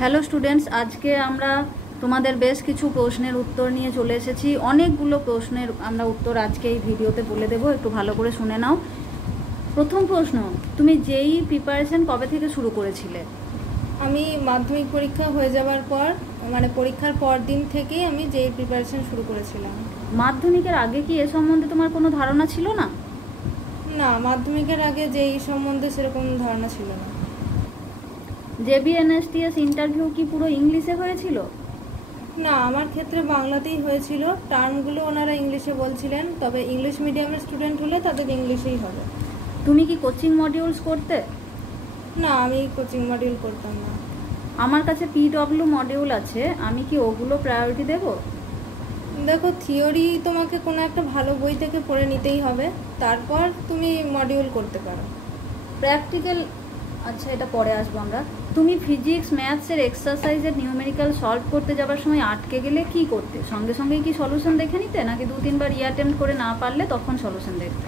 Hello students, আজকে আমরা তোমাদের বেশ কিছু প্রশ্নের উত্তর নিয়ে চলে এসেছি। অনেকগুলো প্রশ্নের আমরা উত্তর আজকে এই ভিডিওতে বলে দেবো, একটু ভালো করে শুনে নাও। প্রথম প্রশ্ন, তুমি জেই প্রিপারেশন কবে থেকে শুরু করেছিলে? আমি মাধ্যমিক পরীক্ষা হয়ে যাওয়ার পর পরীক্ষার পর দিন থেকেই আমি জেই প্রিপারেশন শুরু করেছিলাম। মাধ্যমিকের আগে কি এ সম্বন্ধে তোমার কোনো ধারণা ছিল না? না, মাধ্যমিকের আগে জেই সম্বন্ধে সেরকম ধারণা ছিল না। জেবিএনএসটিএস ইন্টারভিউ কি পুরো ইংলিশে হয়েছিল? না, আমার ক্ষেত্রে বাংলাতেই হয়েছিল। টার্মগুলো ওনারা ইংলিশে বলছিলেন, তবে ইংলিশ মিডিয়ামের স্টুডেন্ট হলে তাদের ইংলিশেই হবে। তুমি কি কোচিং মডিউলস করতে? না, আমি কোচিং মডিউল করতাম না। আমার কাছে পিডব্লিউ মডিউল আছে, আমি কি ওগুলো প্রায়োরিটি দেব? দেখো, থিওরি তোমাকে কোনো একটা ভালো বই থেকে পড়ে নিতেই হবে, তারপর তুমি মডিউল করতে পারো। প্র্যাকটিক্যাল, আচ্ছা এটা পরে আসবো আমরা। তুমি ফিজিক্স ম্যাথসের এক্সারসাইজের নিউমেরিক্যাল সলভ করতে যাবার সময় আটকে গেলে কি করতে? সঙ্গে সঙ্গেই কি সলিউশন দেখে নিতে, নাকি 2-3বার অ্যাটেম্প্ট করে না পারলে তখন সলিউশন দেখতে?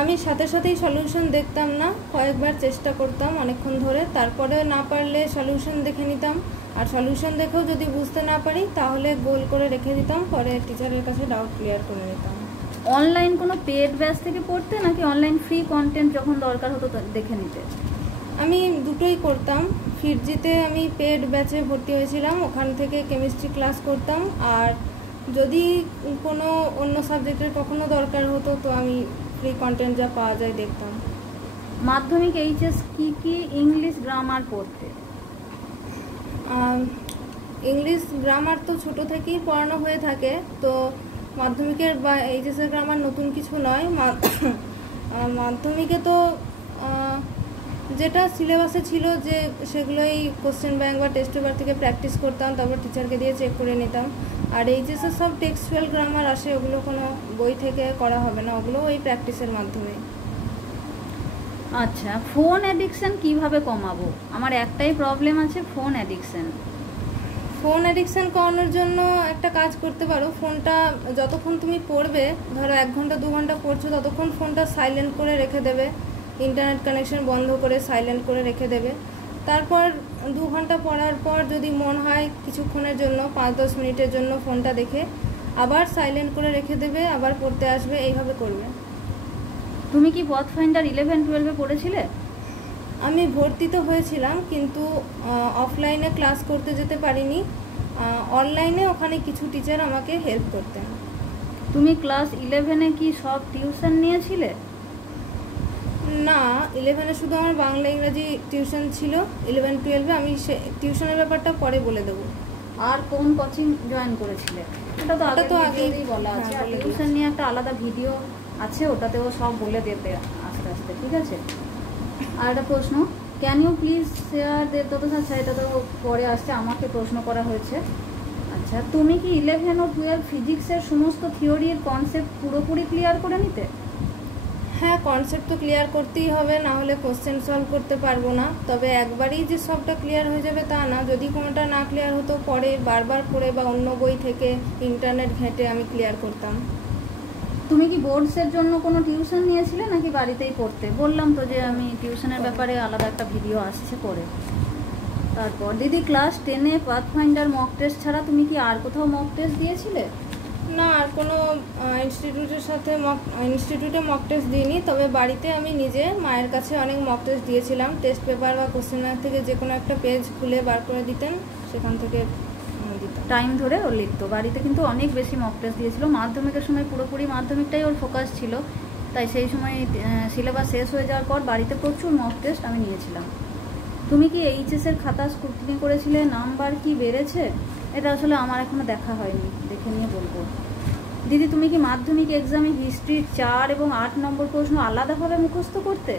আমি সাথে সাথেই সলিউশন দেখতাম না, কয়েকবার চেষ্টা করতাম অনেকক্ষণ ধরে, তারপরে না পারলে সলিউশন দেখে নিতাম। আর সলিউশন দেখেও যদি বুঝতে না পারি তাহলে গোল করে রেখে দিতাম, পরে টিচারের কাছে ডাউট ক্লিয়ার করে নিতাম। অনলাইন কোনো পেড ব্যাচ থেকে পড়তে, নাকি অনলাইন ফ্রি কন্টেন্ট যখন দরকার হতো দেখে নিতে? আমি দুটোই করতাম। ফিরজিতে আমি পেড ব্যাচে ভর্তি হয়েছিলাম, ওখান থেকে কেমিস্ট্রি ক্লাস করতাম। আর যদি কোনো অন্য সাবজেক্টের কখনো দরকার হতো তো আমি ফ্রি কন্টেন্ট যা পাওয়া যায় দেখতাম। মাধ্যমিক এইচএস কি ইংলিশ গ্রামার পড়তে? ইংলিশ গ্রামার তো ছোট থেকেই পড়ানো হয়ে থাকে, তো মাধ্যমিকের বা এইচএসের গ্রামার নতুন কিছু নয়। মাধ্যমিকে তো যেটা সিলেবাসে ছিল যে সেগুলোই কোশ্চেন ব্যাংক বা টেস্ট পেপার থেকে প্র্যাকটিস করতাম, তারপর টিচারকে দিয়ে চেক করে নিতাম। আর এইচএসের সব টেক্সচুয়াল গ্রামার আসে, ওগুলো কোনো বই থেকে করা হবে না, ওগুলো ওই প্র্যাকটিসের মাধ্যমে। আচ্ছা, ফোন অ্যাডিকশন কিভাবে কমাবো? আমার একটাই প্রবলেম আছে, ফোন অ্যাডিকশন। ফোন অ্যাডিকশান কমানোর জন্য একটা কাজ করতে পারো। ফোনটা যতক্ষণ তুমি পড়বে, ধরো 1 ঘন্টা 2 ঘন্টা পড়ছো, ততক্ষণ ফোনটা সাইলেন্ট করে রেখে দেবে, ইন্টারনেট কানেকশন বন্ধ করে সাইলেন্ট করে রেখে দেবে। তারপর 2 ঘন্টা পড়ার পর যদি মন হয় কিছুক্ষণের জন্য 5-10 মিনিটের জন্য ফোনটা দেখে আবার সাইলেন্ট করে রেখে দেবে, আবার পড়তে আসবে, এইভাবে করবে। তুমি কি পথফাইন্ডার 11-12-এ পড়েছিলে? আমি ভর্তি তো হয়েছিলাম, কিন্তু অফলাইনে ক্লাস করতে যেতে পারিনি। অনলাইনে ওখানে কিছু টিচার আমাকে হেল্প করতেন। তুমি ক্লাস 11-এ কি সব টিউশন নিয়েছিলে? না, 11-এ শুধু আমার বাংলা ইংরাজি টিউশন ছিল। 11-12-এ আমি টিউশনের ব্যাপারটা পরে বলে দেবো। আর কোন কোচিং জয়েন করেছিলে? এটা তো আগেই বলা আছে। আর টিউশন নিয়ে একটা আলাদা ভিডিও আছে, ওটাতেও সব বলে দেবে আস্তে আস্তে, ঠিক আছে? আর একটা প্রশ্ন, ক্যান ইউ প্লিজ শেয়ার আচ্ছা এটা তো পরে আসছে, আমাকে প্রশ্ন করা হয়েছে। আচ্ছা, তুমি কি 11 ও 12 ফিজিক্সের সমস্ত থিওরির কনসেপ্ট পুরোপুরি ক্লিয়ার করে নিতে? হ্যাঁ, কনসেপ্ট তো ক্লিয়ার করতেই হবে, না হলে কোশ্চেন সলভ করতে পারবো না। তবে একবারেই যে সবটা ক্লিয়ার হয়ে যাবে তা না, যদি কোনোটা না ক্লিয়ার হতো পরে বারবার পড়ে বা অন্য বই থেকে ইন্টারনেট ঘেঁটে আমি ক্লিয়ার করতাম। তুমি কি বোর্ডসের জন্য কোনো টিউশন নিয়েছিলে, নাকি বাড়িতেই পড়তে? বললাম তো যে আমি টিউশনের ব্যাপারে আলাদা একটা ভিডিও আসছে পরে। তারপর দিদি, ক্লাস 10-এ পাথফাইন্ডার মক টেস্ট ছাড়া তুমি কি আর কোথাও মক টেস্ট দিয়েছিলে? না, আর কোনো ইনস্টিটিউটে মক টেস্ট দিইনি, তবে বাড়িতে আমি নিজে মায়ের কাছে অনেক মক টেস্ট দিয়েছিলাম। টেস্ট পেপার বা কোশ্চেন ব্যাংক থেকে যে কোনো একটা পেজ খুলে বার করে দিতেন, সেখান থেকে টাইম ধরে ও লিখতো। বাড়িতে কিন্তু অনেক বেশি মক টেস্ট দিয়েছিল। মাধ্যমিকের সময় পুরোপুরি মাধ্যমিকটাই ওর ফোকাস ছিল, তাই সেই সময় সিলেবাস শেষ হয়ে যাওয়ার পর বাড়িতে প্রচুর মক টেস্ট আমি নিয়েছিলাম। তুমি কি এইচএসের খাতা স্ক্রুটিনি করেছিলে? নাম্বার কি বেড়েছে? এটা আসলে আমার এখনো দেখা হয়নি, দেখে নিয়ে বলবো। দিদি, তুমি কি মাধ্যমিক এক্সামে হিস্ট্রির 4 এবং 8 নম্বর প্রশ্ন আলাদাভাবে মুখস্থ করতে?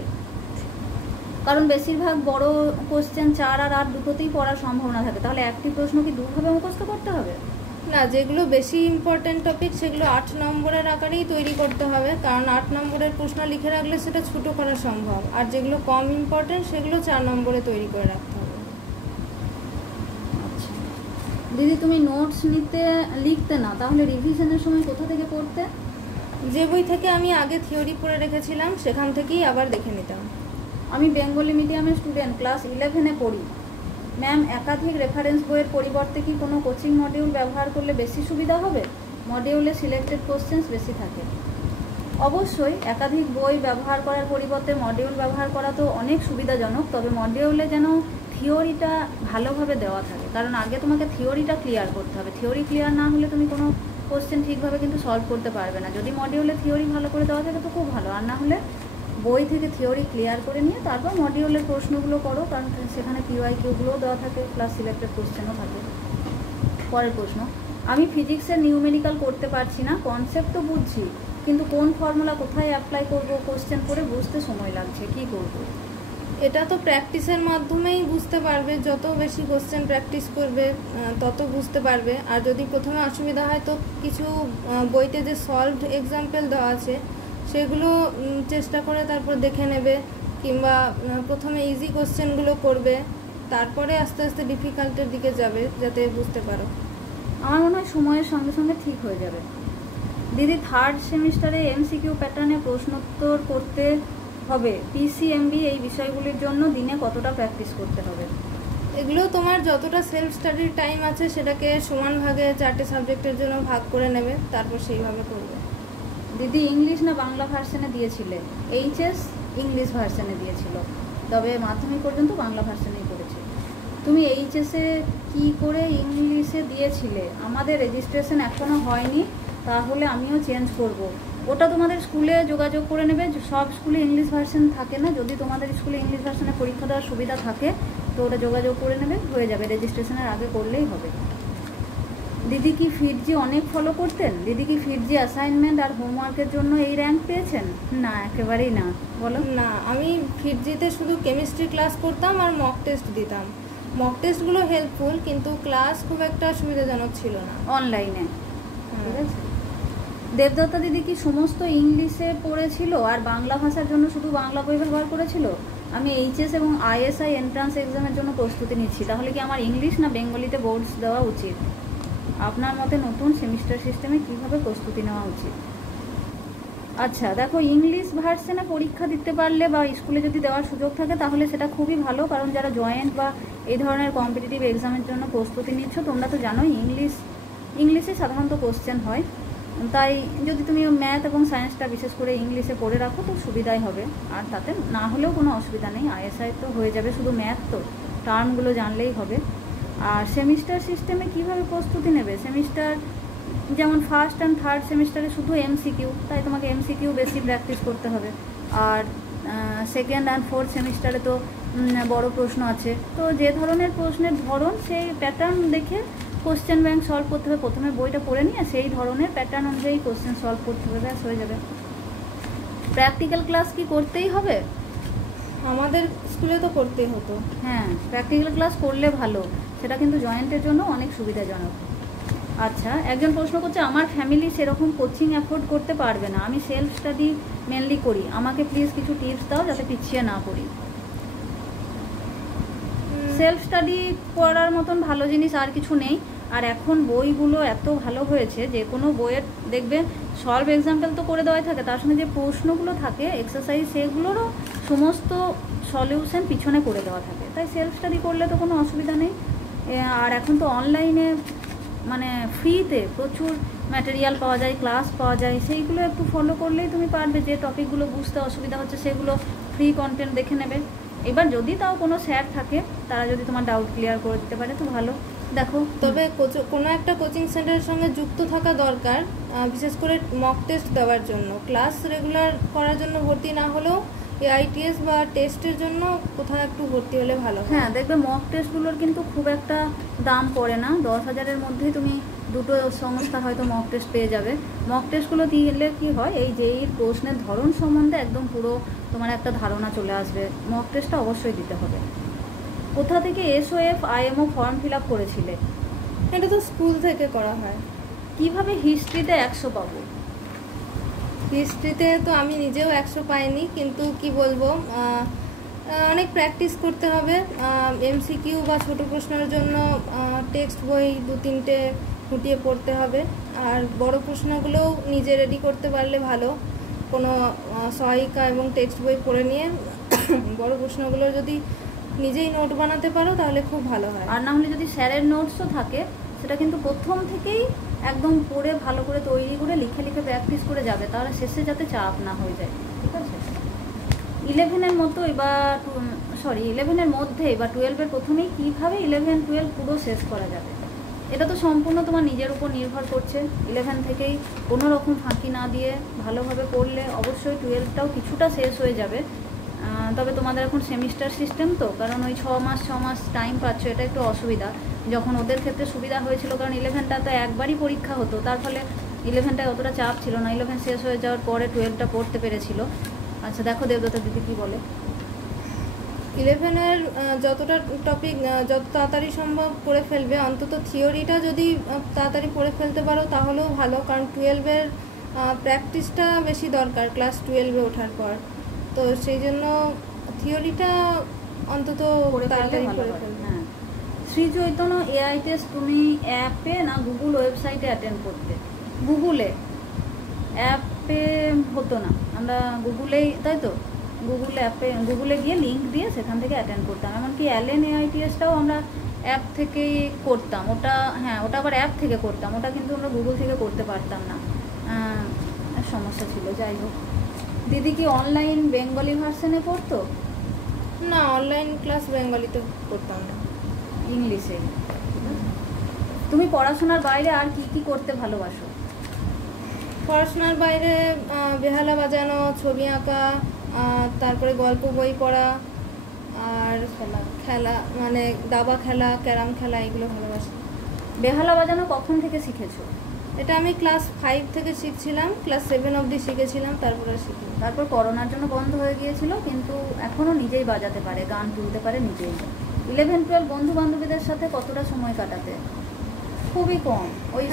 কারণ বেশিরভাগ বড় কোশ্চেন 4 আর 8 দুটোতেই পড়ার সম্ভাবনা থাকে, তাহলে একটি প্রশ্ন কি দুভাবে মুখস্থ করতে হবে? না, যেগুলো বেশি ইম্পর্টেন্ট টপিক সেগুলো 8 নম্বরের আকারেই তৈরি করতে হবে, কারণ 8 নম্বরের প্রশ্ন লিখে রাখলে সেটা ছোটো করা সম্ভব। আর যেগুলো কম ইম্পর্টেন্ট সেগুলো 4 নম্বরে তৈরি করে রাখতে হবে। আচ্ছা দিদি, তুমি নোটস লিখতে না, তাহলে রিভিশনের সময় কোথা থেকে পড়তে? যে বই থেকে আমি আগে থিওরি পড়ে রেখেছিলাম সেখান থেকেই আবার দেখে নিতাম। আমি বেঙ্গলি মিডিয়ামের স্টুডেন্ট, ক্লাস 11-এ পড়ি। ম্যাম, একাধিক রেফারেন্স বইয়ের পরিবর্তে কি কোনো কোচিং মডিউল ব্যবহার করলে বেশি সুবিধা হবে? মডিউলে সিলেক্টেড কোশ্চেন্স বেশি থাকে। অবশ্যই একাধিক বই ব্যবহার করার পরিবর্তে মডিউল ব্যবহার করা তো অনেক সুবিধাজনক, তবে মডিউলে যেন থিওরিটা ভালোভাবে দেওয়া থাকে, কারণ আগে তোমাকে থিওরিটা ক্লিয়ার করতে হবে। থিওরি ক্লিয়ার না হলে তুমি কোনো কোশ্চেন ঠিকভাবে কিন্তু সলভ করতে পারবে না। যদি মডিউলে থিওরি ভালো করে দেওয়া থাকে তো খুব ভালো, আর না হলে বই থেকে থিওরি ক্লিয়ার করে নিয়ে তারপর মডিউলের প্রশ্নগুলো করো, কারণ সেখানে PYQগুলোও দেওয়া থাকে, প্লাস সিলেক্টেড কোশ্চেনও থাকে। পরের প্রশ্ন, আমি ফিজিক্সের নিউমেরিক্যাল করতে পারছি না, কনসেপ্ট তো বুঝছি, কিন্তু কোন ফর্মুলা কোথায় অ্যাপ্লাই করব, কোশ্চেন করে বুঝতে সময় লাগছে, কি করব? এটা তো প্র্যাকটিসের মাধ্যমেই বুঝতে পারবে, যত বেশি কোশ্চেন প্র্যাকটিস করবে তত বুঝতে পারবে। আর যদি প্রথমে অসুবিধা হয় তো কিছু বইতে যে সলভড এক্সাম্পল দেওয়া আছে সেগুলো চেষ্টা করে তারপর দেখে নেবে, কিংবা প্রথমে ইজি কোশ্চেনগুলো করবে, তারপরে আস্তে আস্তে ডিফিকাল্টের দিকে যাবে যাতে বুঝতে পারো। আমার মনে হয় সময়ের সঙ্গে সঙ্গে ঠিক হয়ে যাবে। দিদি, থার্ড সেমিস্টারে MCQ প্যাটার্নে প্রশ্নোত্তর করতে হবে, PCMB এই বিষয়গুলির জন্য দিনে কতটা প্র্যাকটিস করতে হবে? এগুলো তোমার যতটা সেলফ স্টাডির টাইম আছে সেটাকে সমান ভাগে 4টে সাবজেক্টের জন্য ভাগ করে নেবে, তারপর সেইভাবে করবে। দিদি, ইংলিশ না বাংলা ভার্সনে দিয়েছিলে? HS ইংলিশ ভার্সনে দিয়েছিল, তবে মাধ্যমিক পর্যন্ত বাংলা ভার্সনেই করেছে। তুমি HS-এ কী করে ইংলিশে দিয়েছিলে? আমাদের রেজিস্ট্রেশন এখনও হয়নি, তাহলে আমিও চেঞ্জ করব। ওটা তোমাদের স্কুলে যোগাযোগ করে নেবে, সব স্কুলে ইংলিশ ভার্সন থাকে না। যদি তোমাদের স্কুলে ইংলিশ ভার্সনে পরীক্ষা দেওয়ার সুবিধা থাকে তো ওটা যোগাযোগ করে নেবে, হয়ে যাবে, রেজিস্ট্রেশনের আগে করলেই হবে। দিদি কি ফিটজি অনেক ফলো করতেন? দিদি কি ফিটজি অ্যাসাইনমেন্ট আর হোমওয়ার্কের জন্য এই র্যাঙ্ক পেয়েছেন? না, একেবারেই না। বলো। না, আমি ফিটজিতে শুধু কেমিস্ট্রি ক্লাস করতাম আর মক টেস্ট দিতাম। মক টেস্টগুলো হেল্পফুল, কিন্তু ক্লাস খুব একটা সুবিধাজনক ছিল না অনলাইনে। ঠিক আছে। দেবদত্তা দিদি কি সমস্ত ইংলিশে পড়েছিল আর বাংলা ভাষার জন্য শুধু বাংলা বই ব্যবহার করেছিল? আমি HS এবং ISI এন্ট্রান্স এক্সামের জন্য প্রস্তুতি নিচ্ছি, তাহলে কি আমার ইংলিশ না বেঙ্গলিতে বোর্ডস দেওয়া উচিত? আপনার মতে নতুন সেমিস্টার সিস্টেমে কিভাবে প্রস্তুতি নেওয়া উচিত? আচ্ছা দেখো, ইংলিশ ভার্সনে পরীক্ষা দিতে পারলে বা স্কুলে যদি দেওয়ার সুযোগ থাকে তাহলে সেটা খুবই ভালো, কারণ যারা জয়েন্ট বা এই ধরনের কম্পিটিটিভ এক্সামের জন্য প্রস্তুতি নিচ্ছ তোমরা তো জানোই ইংলিশে সাধারণত কোশ্চেন হয়, তাই যদি তুমি ম্যাথ এবং সায়েন্সটা বিশেষ করে ইংলিশে পড়ে রাখো তো সুবিধাই হবে, আর তাতে না হলেও কোনো অসুবিধা নেই। ISI তো হয়ে যাবে, শুধু ম্যাথ তো টার্মগুলো জানলেই হবে। আর সেমিস্টার সিস্টেমে কিভাবে প্রস্তুতি নেবে? সেমিস্টার যেমন ফার্স্ট অ্যান্ড থার্ড সেমিস্টারে শুধু MCQ, তাই তোমাকে MCQ বেশি প্র্যাকটিস করতে হবে। আর সেকেন্ড অ্যান্ড ফোর্থ সেমিস্টারে তো বড় প্রশ্ন আছে, তো যে ধরনের প্রশ্নের ধরন সেই প্যাটার্ন দেখে কোশ্চেন ব্যাংক সলভ করতে হবে। প্রথমে বইটা পড়ে নিয়ে সেই ধরনের প্যাটার্ন অনুযায়ী কোশ্চেন সলভ করতে হবে, ব্যাস হয়ে যাবে। প্র্যাকটিক্যাল ক্লাস কি করতেই হবে? আমাদের স্কুলে তো করতেই হতো। হ্যাঁ, প্র্যাকটিক্যাল ক্লাস করলে ভালো, সেটা কিন্তু জয়েন্টের জন্য অনেক সুবিধাজনক। আচ্ছা, একজন প্রশ্ন করছে, আমার ফ্যামিলি সেরকম কোচিং অ্যাফোর্ড করতে পারবে না, আমি সেলফ স্টাডি মেনলি করি, আমাকে প্লিজ কিছু টিপস দাও যাতে পিছিয়ে না পড়ি। সেলফ স্টাডি করার মতন ভালো জিনিস আর কিছু নেই, আর এখন বইগুলো এত ভালো হয়েছে যে কোনো বইয়ের দেখবে সলভ এক্সাম্পল তো করে দেওয়াই থাকে, তার সঙ্গে যে প্রশ্নগুলো থাকে এক্সারসাইজ সেগুলোরও সমস্ত সলিউশন পিছনে করে দেওয়া থাকে, তাই সেলফ স্টাডি করলে তো কোনো অসুবিধা নেই। আর এখন তো অনলাইনে মানে ফ্রিতে প্রচুর ম্যাটেরিয়াল পাওয়া যায়, ক্লাস পাওয়া যায়, সেইগুলো একটু ফলো করলেই তুমি পারবে। যে টপিকগুলো বুঝতে অসুবিধা হচ্ছে সেগুলো ফ্রি কন্টেন্ট দেখে নেবে। এবার যদি তাও কোনো স্যার থাকে তারা যদি তোমার ডাউট ক্লিয়ার করে দিতে পারে তো ভালো। দেখো, তবে কোনো একটা কোচিং সেন্টারের সঙ্গে যুক্ত থাকা দরকার, বিশেষ করে মক টেস্ট দেওয়ার জন্য। ক্লাস রেগুলার করার জন্য ভর্তি না হলেও AITS বা টেস্টের জন্য কোথাও একটু ভর্তি হলে ভালো। হ্যাঁ, দেখবে মক টেস্টগুলোর কিন্তু খুব একটা দাম পড়ে না, 10,000-এর মধ্যেই তুমি দুটো সংস্থা হয়তো মক টেস্ট পেয়ে যাবে। মক টেস্টগুলো দিলে কি হয়, এই JEE প্রশ্নের ধরন সম্বন্ধে একদম পুরো তোমার একটা ধারণা চলে আসবে। মক টেস্টটা অবশ্যই দিতে হবে। কোথা থেকে SOF IMO form fill up করেছিলে? এটা তো স্কুল থেকে করা হয়। কিভাবে হিস্ট্রিতে 100 পাবো? হিস্ট্রিতে তো আমি নিজেও 100 পাইনি, কিন্তু কি বলবো, অনেক প্র্যাকটিস করতে হবে। MCQ বা ছোট প্রশ্নের জন্য টেক্সট বই 2-3টে খুঁটিয়ে পড়তে হবে, আর বড় প্রশ্নগুলোও নিজে রেডি করতে পারলে ভালো। কোনো সহায়িকা এবং টেক্সট বই পড়ে নিয়ে বড় প্রশ্নগুলো যদি নিজেই নোট বানাতে পারো তাহলে খুব ভালো হয়। আর না হলে যদি স্যারের নোটসও থাকে সেটা কিন্তু প্রথম থেকেই একদম পড়ে ভালো করে তৈরি করে লিখে লিখে প্র্যাকটিস করে যাবে, তাহলে শেষে যাতে চাপ না হয়ে যায়। ঠিক আছে, 11-এর মতোই বা 11-এর মধ্যেই বা 12-এর প্রথমেই কীভাবে 11-12 পুরো শেষ করা যাবে, এটা তো সম্পূর্ণ তোমার নিজের উপর নির্ভর করছে। 11 থেকেই কোনো রকম ফাঁকি না দিয়ে ভালোভাবে পড়লে অবশ্যই 12টাও কিছুটা শেষ হয়ে যাবে। তবে তোমাদের এখন সেমিস্টার সিস্টেম তো, কারণ ওই 6 মাস টাইম পাচ্ছ, এটা একটু অসুবিধা। যখন ওদের ক্ষেত্রে সুবিধা হয়েছিল, কারণ 11টা তো একবারই পরীক্ষা হতো, তার ফলে 11টায় অতটা চাপ ছিল না। 11 শেষ হয়ে যাওয়ার পরে 12টা পড়তে পেরেছিল। আচ্ছা দেখো দেবদত্তা দিদি কী বলে। 11-এর যতটা টপিক যত তাড়াতাড়ি সম্ভব পড়ে ফেলবে, অন্তত থিওরিটা যদি তাড়াতাড়ি পড়ে ফেলতে পারো তাহলেও ভালো, কারণ 12-এর প্র্যাকটিসটা বেশি দরকার ক্লাস 12-এ ওঠার পর। তো সেই জন্য থিওরিটা অন্তত তাড়াতাড়ি পড়ে ফেলবে। হ্যাঁ, শ্রী চৈতন্য এআই টেস্ট তুমি অ্যাপে না গুগল ওয়েবসাইটে অ্যাটেন্ড করতে? গুগলে, অ্যাপে হতো না, আমরা গুগলেই, তাই তো গুগলে গিয়ে লিঙ্ক দিয়ে সেখান থেকে অ্যাটেন্ড করতাম। এমনকি অ্যালেন এআইটিএসটাও আমরা অ্যাপ থেকেই করতাম। ওটা আবার অ্যাপ থেকে করতাম, ওটা কিন্তু আমরা গুগল থেকে করতে পারতাম না, সমস্যা ছিল। যাই হোক, দিদি কি অনলাইন বেঙ্গলি ভার্সনে পড়তো? না, অনলাইন ক্লাস বেঙ্গলিতে করতাম না, ইংলিশে। তুমি পড়াশোনার বাইরে আর কি কি করতে ভালোবাসো? পড়াশোনার বাইরে বেহালা বাজানো, ছবি আঁকা, তারপরে গল্প বই পড়া, আর খেলা মানে দাবা খেলা, ক্যারাম খেলা, এগুলো ভালোবাসি। বেহালা বাজানো কখন থেকে শিখেছো? এটা আমি ক্লাস 5 থেকে শিখছিলাম, ক্লাস 7 অবধি শিখেছিলাম, তারপরে শিখি। তারপর করোনার জন্য বন্ধ হয়ে গিয়েছিল, কিন্তু এখনও নিজেই বাজাতে পারে, গান তুলতে পারে নিজেই। 11-12 বন্ধু বান্ধবীদের সাথে কতটা সময় কাটাতে? খুবই কম। ওই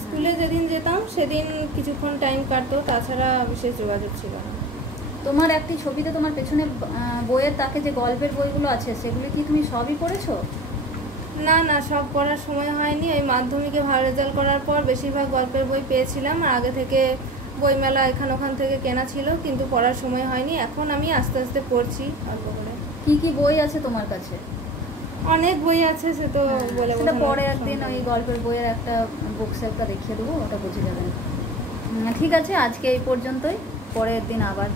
স্কুলে যেদিন যেতাম সেদিন কিছুক্ষণ টাইম কাটতো, তাছাড়া বিশেষ যোগাযোগ ছিল না। তোমার একটি ছবিতে তোমার পেছনে বইয়ের তাকে যে গল্পের বইগুলো আছে সেগুলি কি তুমি সবই পড়েছো? না, সব পড়ার সময় হয়নি। ওই মাধ্যমিকে ভালো রেজাল্ট করার পর বেশিরভাগ গল্পের বই পেয়েছিলাম, আর আগে থেকে বইমেলা ওখান থেকে কেনা ছিল, কিন্তু পড়ার সময় হয়নি। এখন আমি আস্তে আস্তে পড়ছি অল্প করে। কি কি বই আছে তোমার কাছে? অনেক বই আছে, সে তো বলে সেটা পরে একদিন ওই গল্পের বইয়ের একটা বুকস একটা দেখিয়ে দেবো, ওটা বুঝে যাবেন। ঠিক আছে, আজকে এই পর্যন্তই, পরের দিন আবার